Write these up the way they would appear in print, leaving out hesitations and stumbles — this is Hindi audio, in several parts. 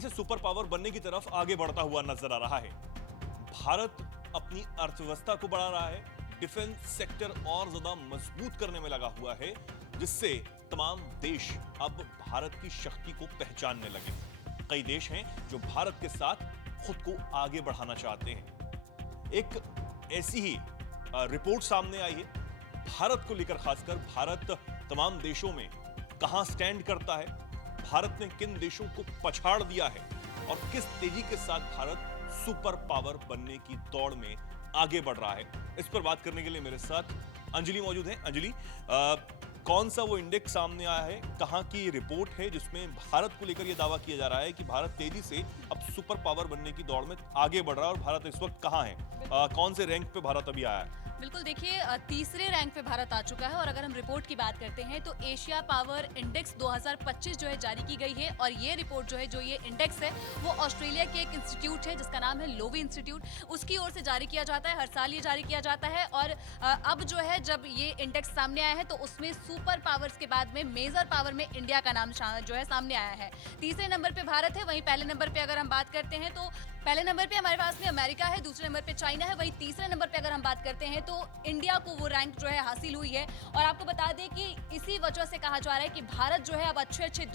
तेजी से सुपर पावर बनने की तरफ आगे बढ़ता हुआ नजर आ रहा है। भारत अपनी अर्थव्यवस्था को बढ़ा रहा है, डिफेंस सेक्टर और ज्यादा मजबूत करने में लगा हुआ है, जिससे तमाम देश अब भारत की शक्ति को पहचानने लगे। कई देश हैं जो भारत के साथ खुद को आगे बढ़ाना चाहते हैं। एक ऐसी ही रिपोर्ट सामने आई है भारत को लेकर, खासकर भारत तमाम देशों में कहां स्टैंड करता है, भारत ने किन देशों को पछाड़ दिया है और किस तेजी के साथ भारत सुपर पावर बनने की दौड़ में आगे बढ़ रहा है। इस पर बात करने के लिए मेरे साथ अंजलि मौजूद है। अंजलि, कौन सा वो इंडेक्स सामने आया है, कहां की रिपोर्ट है जिसमें भारत को लेकर यह दावा किया जा रहा है कि भारत तेजी से अब सुपर पावर बनने की दौड़ में आगे बढ़ रहा है और भारत इस वक्त कहां है, कौन से रैंक पे भारत अभी आया है? बिल्कुल, देखिए तीसरे रैंक पे भारत आ चुका है। और अगर हम रिपोर्ट की बात करते हैं तो एशिया पावर इंडेक्स 2025 जो है जारी की गई है। और ये रिपोर्ट जो है, जो ये इंडेक्स है, वो ऑस्ट्रेलिया के एक इंस्टीट्यूट है जिसका नाम है लोवी इंस्टीट्यूट, उसकी ओर से जारी किया जाता है। हर साल ये जारी किया जाता है। और अब जो है, जब ये इंडेक्स सामने आया है तो उसमें सुपर पावर्स के बाद में मेजर पावर में इंडिया का नाम जो है सामने आया है। तीसरे नंबर पे भारत है। वहीं पहले नंबर पे अगर हम बात करते हैं तो पहले नंबर पे हमारे पास में अमेरिका है, दूसरे नंबर पे चाइना है। वहीं तीसरे नंबर पे अगर हम बात करते हैं तो इंडिया को वो रैंक जो है हासिल हुई है। और आपको बता दें कि इसी वजह से कहा जा रहा है कि भारत जो है अब अच्छे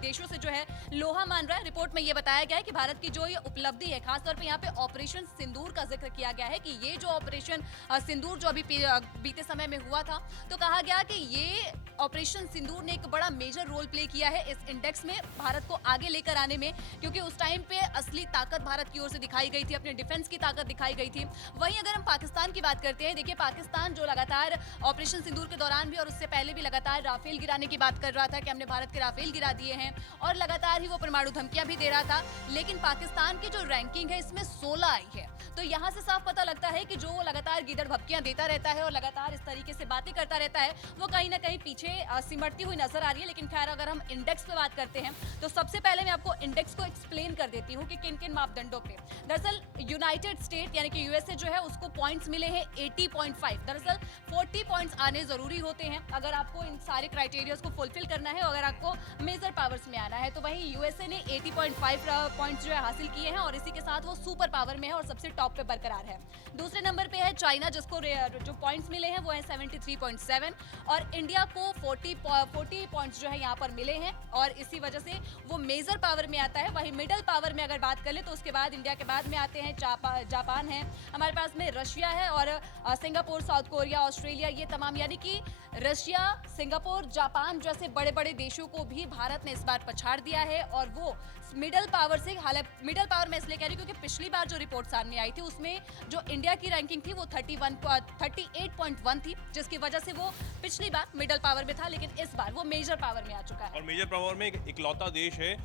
देशों से जो है लोहा मान रहा है। रिपोर्ट में ये बताया गया है कि भारत की जो ये उपलब्धि है, खासतौर पे यहाँ पे ऑपरेशन सिंदूर का जिक्र किया गया है कि ये जो ऑपरेशन सिंदूर जो अभी बीते समय में हुआ था, तो कहा गया कि ये ऑपरेशन सिंदूर ने एक बड़ा मेजर रोल प्ले किया है इस इंडेक्स में भारत को आगे लेकर आने में, क्योंकि उस टाइम पे असली ताकत भारत की ओर से दिखाई गई थी, अपने डिफेंस की ताकत दिखाई गई थी। वहीं अगर हम पाकिस्तान की बात करते हैं, देखिए पाकिस्तान जो लगातार ऑपरेशन सिंदूर के दौरान भी और उससे पहले भी लगातार राफेल गिराने की बात कर रहा था कि हमने भारत के राफेल गिरा दिए हैं, और लगातार ही वो परमाणु धमकियां भी दे रहा था। लेकिन पाकिस्तान की जो रैंकिंग है इसमें 16 आई है। तो यहाँ से साफ पता लगता है कि जो वो लगातार गिदड़ भपकियां देता रहता है और लगातार इस तरीके से बातें करता रहता है, वो कहीं ना कहीं पीछे सिमटती हुई नजर आ रही है। लेकिन खैर, अगर हम इंडेक्स पे बात करते हैं तो सबसे पहले मैं आपको इंडेक्स को एक्सप्लेन कर देती हूँ कि किन किन मापदंडों पे। दरअसल यूनाइटेड स्टेट यानी कि यूएसए जो है उसको पॉइंट्स मिले हैं 80.5। दरअसल 40 पॉइंट्स आने जरूरी होते हैं अगर आपको इन सारे क्राइटेरियाज को फुलफिल करना है, अगर आपको मेजर पावर्स में आना है। तो वहीं यूएसए ने 80.5 पॉइंट्स जो है हासिल किए हैं और इसी के साथ वो सुपर पावर में है और सबसे टॉप पे बरकरार है। दूसरे नंबर पे है चाइना, जिसको जो पॉइंट्स मिले हैं वो है 73.7, और इंडिया को 40 पॉइंट्स जो है यहाँ पर मिले हैं और इसी वजह से वो मेजर पावर में आता है। वहीं मिडल पावर में अगर बात कर ले तो उसके बाद इंडिया के बाद में आते हैं जापान है, हमारे पास में रशिया है और सिंगापुर, साउथ कोरिया, ऑस्ट्रेलिया, ये तमाम, यानी कि रशिया, सिंगापुर, जापान जैसे बड़े बड़े देशों को भी भारत ने इस बार पछाड़ दिया है। और वो मिडल पावर से, हालांकि मिडल पावर में इसलिए कह रही हूँ क्योंकि पिछली बार जो रिपोर्ट सामने आई थी उसमें जो इंडिया की रैंकिंग थी वो 38.1 थी, जिसकी वजह से वो पिछली बार मिडल पावर में था, लेकिन इस बार वो मेजर पावर में आ चुका है। और मेजर पावर में इकलौता देश है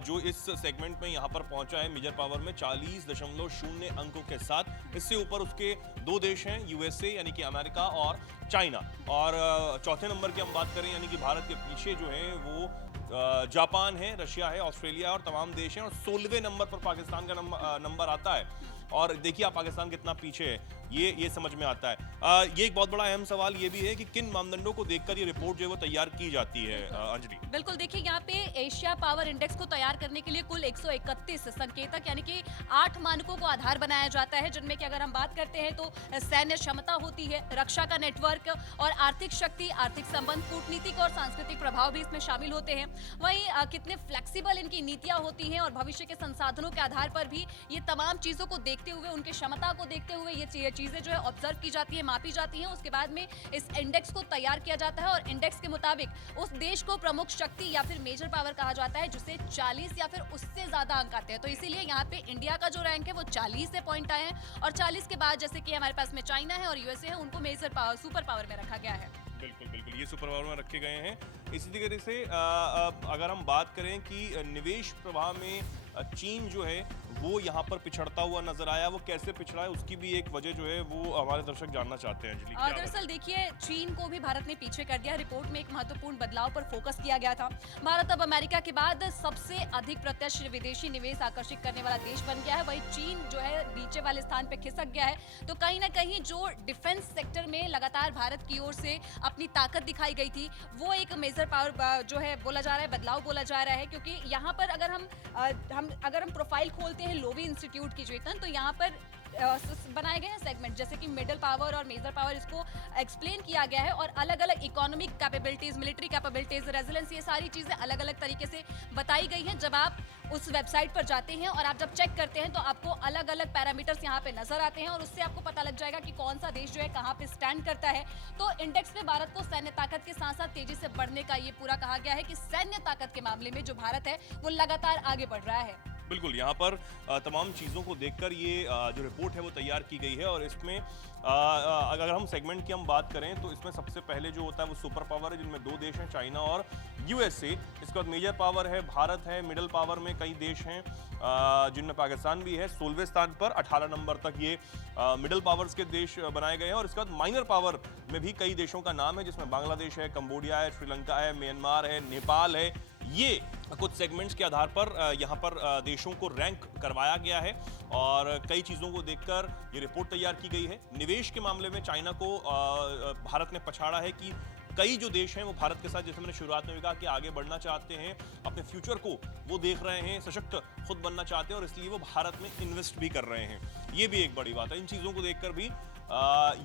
जो इस सेगमेंट में यहाँ पर पहुंचा है मेजर पावर में 40.0 अंकों के साथ। इससे ऊपर उसके दो देश हैं, यूएसए यानी कि अमेरिका और चाइना। और चौथे नंबर की हम बात करें यानी कि भारत के पीछे जो है वो जापान है, रशिया है, ऑस्ट्रेलिया और तमाम देश हैं। और 16वें नंबर पर पाकिस्तान का नंबर आता है। और देखिए आप पाकिस्तान कितना पीछे है, ये समझ में आता है। ये एक बहुत बड़ा अहम सवाल ये भी है कि किन मानदंडों को देखकर ये रिपोर्ट जो है वो तैयार की जाती है। अंजलि, बिल्कुल, देखिए यहाँ पे एशिया पावर इंडेक्स को तैयार करने के लिए कुल 131 संकेतक यानी कि 8 मानकों को आधार बनाया जाता है, जिनमें कि अगर हम बात करते हैं तो सैन्य क्षमता होती है, रक्षा का नेटवर्क और आर्थिक शक्ति, आर्थिक संबंध, कूटनीतिक और सांस्कृतिक प्रभाव भी इसमें शामिल होते हैं। वहीं कितने फ्लेक्सिबल इनकी नीतियां होती हैं और भविष्य के संसाधनों के आधार पर भी ये तमाम चीजों को देखते हुए, उनकी क्षमता को देखते हुए ये चीजें जो है ऑब्जर्व की जाती है, मापी जाती हैं। उसके बाद में इस इंडेक्स को तैयार किया जाता है और इंडेक्स के मुताबिक उस देश को प्रमुख शक्ति या फिर मेजर पावर कहा जाता है जिसे 40 या फिर उससे ज्यादा अंक आते हैं। तो इसीलिए यहाँ पे इंडिया का जो रैंक है वो 40 से पॉइंट आए हैं और 40 के बाद जैसे कि हमारे पास में चाइना है और यूएसए है, उनको मेजर पावर, सुपर पावर में रखा गया है। बिल्कुल बिल्कुल, ये सुपर पावर में रखे गए हैं। इसी तरीके से अगर हम बात करें कि निवेश प्रवाह में चीन जो है वो यहाँ पर पिछड़ता हुआ नजर आया। वो कैसे पिछड़ा है उसकी भी एक वजह जो है वो हमारे दर्शक जानना चाहते हैं। अंजलि, क्या दरअसल देखिए, चीन को भी भारत ने पीछे कर दिया। रिपोर्ट में एक महत्वपूर्ण बदलाव पर फोकस किया गया था। भारत अब अमेरिका के बाद सबसे अधिक प्रत्यक्ष विदेशी निवेश आकर्षित करने वाला देश बन गया है। वहीं चीन जो है नीचे वाले स्थान पे खिसक गया है। तो कहीं ना कहीं जो डिफेंस सेक्टर में लगातार भारत की ओर से अपनी ताकत दिखाई गई थी, वो एक मेजर पावर जो है बोला जा रहा है, बदलाव बोला जा रहा है। क्योंकि यहाँ पर अगर हम प्रोफाइल खोलते हैं लोवी इंस्टीट्यूट की चेतन, तो यहाँ पर बनाए गए हैं सेगमेंट, जैसे कि मिडिल पावर और मेजर पावर, इसको एक्सप्लेन किया गया है। और अलग अलग economic capabilities, military capabilities, resilience, ये सारी चीजें अलग अलग तरीके से बताई गई हैं। जब आप उस वेबसाइट पर जाते हैं और आप जब चेक करते हैं तो आपको अलग अलग पैरामीटर्स यहाँ पे नजर आते हैं और उससे आपको पता लग जाएगा कि कौन सा देश जो है कहाँ पे स्टैंड करता है। तो इंडेक्स में भारत को सैन्य ताकत के साथ साथ तेजी से बढ़ने का ये पूरा कहा गया है कि सैन्य ताकत के मामले में जो भारत है वो लगातार आगे बढ़ रहा है। बिल्कुल, यहाँ पर तमाम चीज़ों को देखकर ये जो रिपोर्ट है वो तैयार की गई है। और इसमें अगर हम सेगमेंट की बात करें तो इसमें सबसे पहले जो होता है वो सुपर पावर है, जिनमें 2 देश हैं, चाइना और यूएसए। इसके बाद मेजर पावर है भारत है। मिडिल पावर में कई देश हैं जिनमें पाकिस्तान भी है। 16वें स्थान पर 18 नंबर तक ये मिडिल पावर्स के देश बनाए गए हैं। और इसके बाद माइनर पावर में भी कई देशों का नाम है, जिसमें बांग्लादेश है, कंबोडिया है, श्रीलंका है, म्यांमार है, नेपाल है। ये कुछ सेगमेंट्स के आधार पर यहाँ पर देशों को रैंक करवाया गया है और कई चीज़ों को देखकर ये रिपोर्ट तैयार की गई है। निवेश के मामले में चाइना को भारत ने पछाड़ा है कि कई जो देश हैं वो भारत के साथ, जैसे मैंने शुरुआत में भी कहा, कि आगे बढ़ना चाहते हैं, अपने फ्यूचर को वो देख रहे हैं, सशक्त खुद बनना चाहते हैं और इसलिए वो भारत में इन्वेस्ट भी कर रहे हैं। ये भी एक बड़ी बात है। इन चीज़ों को देखकर भी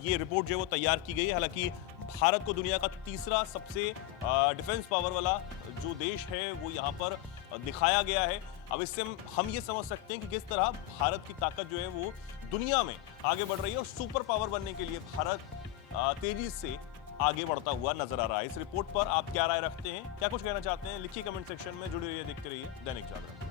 ये रिपोर्ट जो है वो तैयार की गई है। हालांकि भारत को दुनिया का तीसरा सबसे डिफेंस पावर वाला जो देश है वो यहाँ पर दिखाया गया है। अब इससे हम ये समझ सकते हैं कि किस तरह भारत की ताकत जो है वो दुनिया में आगे बढ़ रही है और सुपर पावर बनने के लिए भारत तेजी से आगे बढ़ता हुआ नजर आ रहा है। इस रिपोर्ट पर आप क्या राय रखते हैं, क्या कुछ कहना चाहते हैं, लिखिए कमेंट सेक्शन में। जुड़े रहिए, देखते रहिए दैनिक जागरण।